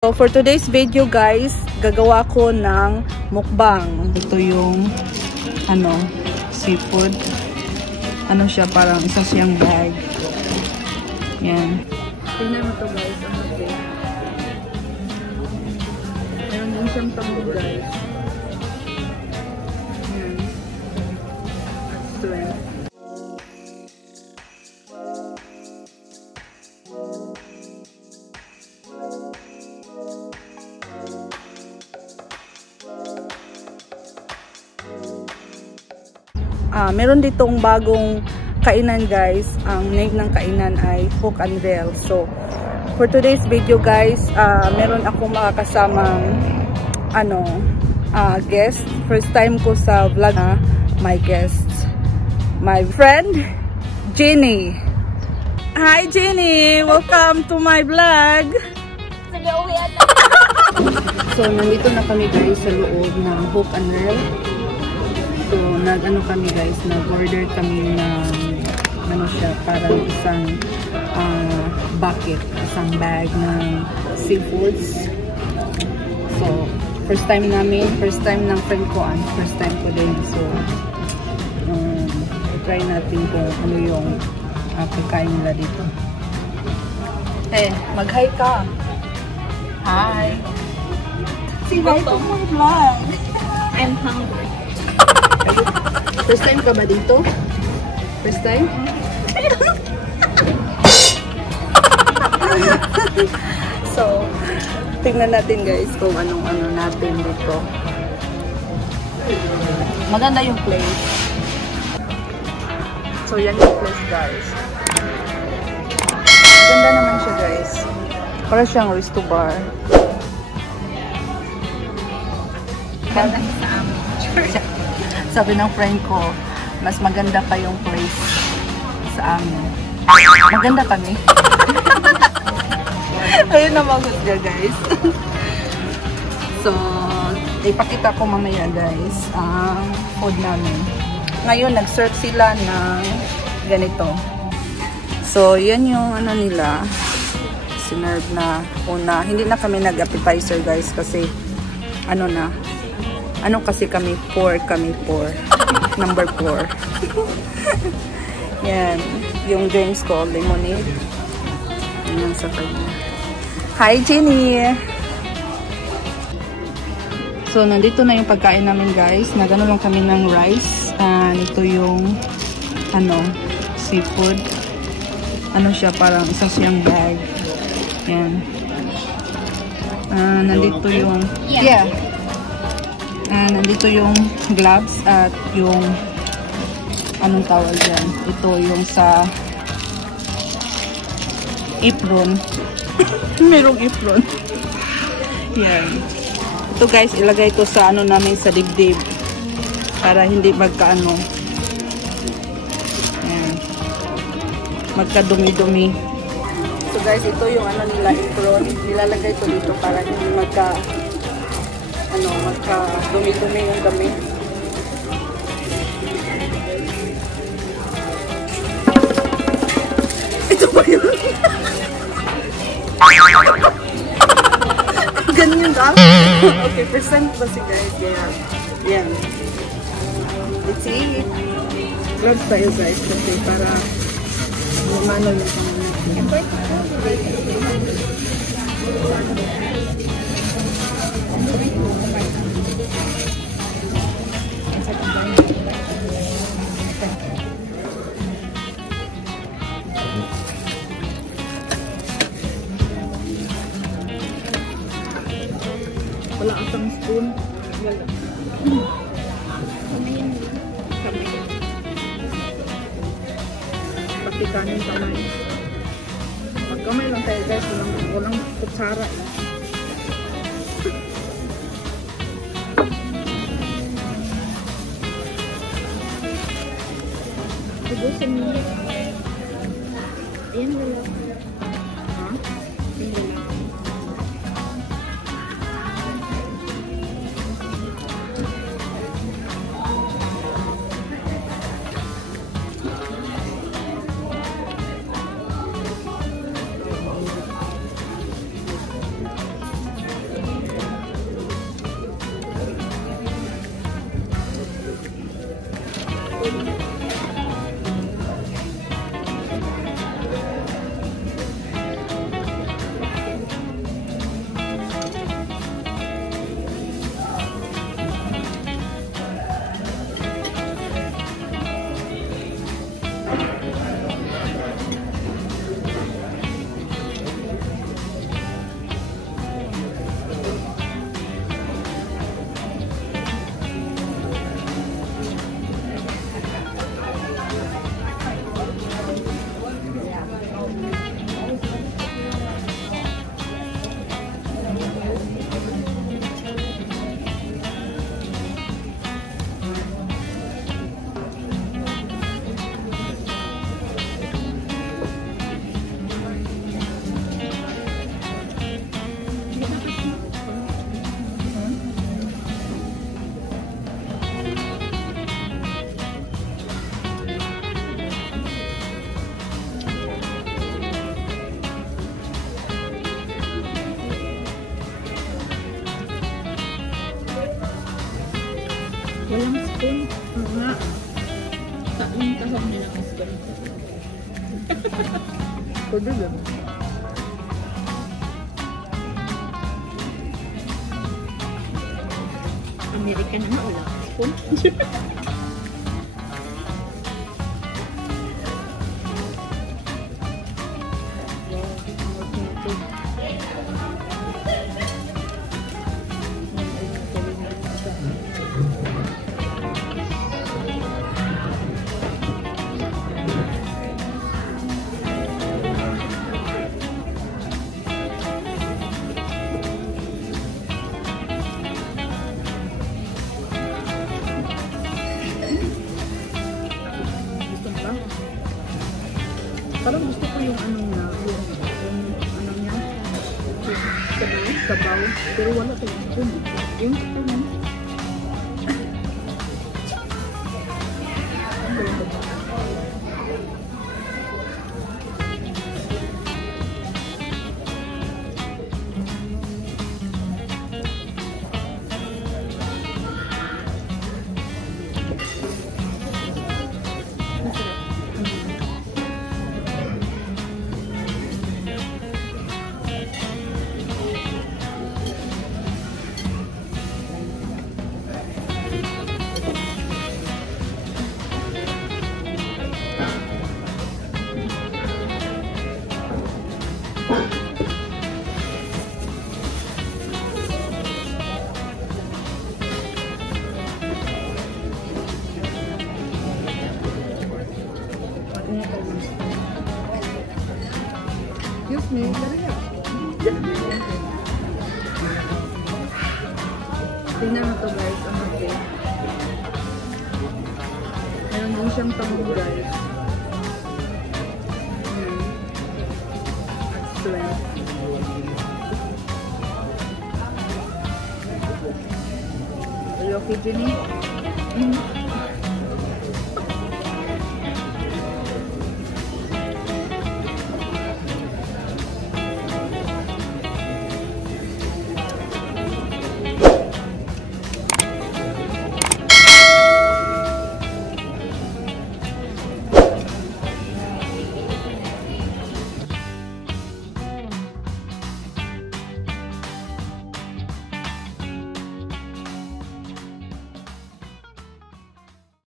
So for today's video guys, gagawa ko ng mukbang. Ito yung seafood. Ano siya, parang isa siyang bag. Yan. Tingnan mo to guys, ang okay. Meron din siyang tambog guys. Yan. That's meron ditong bagong kainan guys. Ang name ng kainan ay Hook and Reel. So for today's video guys, meron akong makakasamang guest. First time ko sa vlog my guests. My friend Jenny. Hi Jenny, welcome to my vlog. So nandito na kami guys sa loob ng Hook and Reel. So, kami guys, nag-order kami ng parang isang bucket, isang bag ng seafoods. So, first time namin, first time ng friend ko, first time ko din. So, try natin kung ano yung pagkain nila dito. Mag-hi ka. Hi. Say hi to my vlog. I'm hungry. First time ka ba dito? First time? So, tingnan natin guys kung anong natin dito. Maganda yung place. So, yan yung place guys. Maganda naman siya guys. Para siyang resto bar. Ganda sa amin. Sabi ng friend ko, mas maganda pa yung place sa amin. Maganda kami. Ayun na maganda guys. So, ipakita ko mamaya guys ang food namin. Ngayon, nag-serve sila ng ganito. So, yan yung nila. Sinerve na una. Hindi na kami nag-appetizer guys kasi kasi kami? 4 kami. 4. Number 4. Yan. Yung drinks ko, lemonade. Yan sa kanya. Hi, Jenny! So, nandito na yung pagkain namin, guys. Nagano lang kami ng rice. Ito yung, seafood. Siya, parang isa siyang bag. Yan. Nandito yung, nandito yung gloves at yung anong tawag dyan. Ito yung sa apron. Merong apron. Yan. Ito guys, ilagay ito sa namin sa dibdib para hindi magkaano. Yan. Magka-dumi-dumi. So guys, ito yung nila apron. Nilalagay ito dito para hindi magka-dumi-dumi yung damit. Ito ba yun? Ganyan daw? Okay, present ba si guys? Yan. Let's see. Gloves tayo guys kasi para lumano yung wala asang spoon. Wala. Kamay. Pati kanin kamay. Pagkamay lang tayo guys. Walang kutsara. Tubusin mo. Ayan wala. Ha? Ayan wala. Walang spoon. Nga. Yung tahong nila ang spoon. Pwede lang. American na wala spoon. Parang gusto ko yung ano niya, yung ano niya, yung sabaw, pero wala sa spoon. Yung spoon. Excuse me, tingnan mo to guys, ang okay. Meron din siyang tamog guys. At 12. Are you okay, Jenny?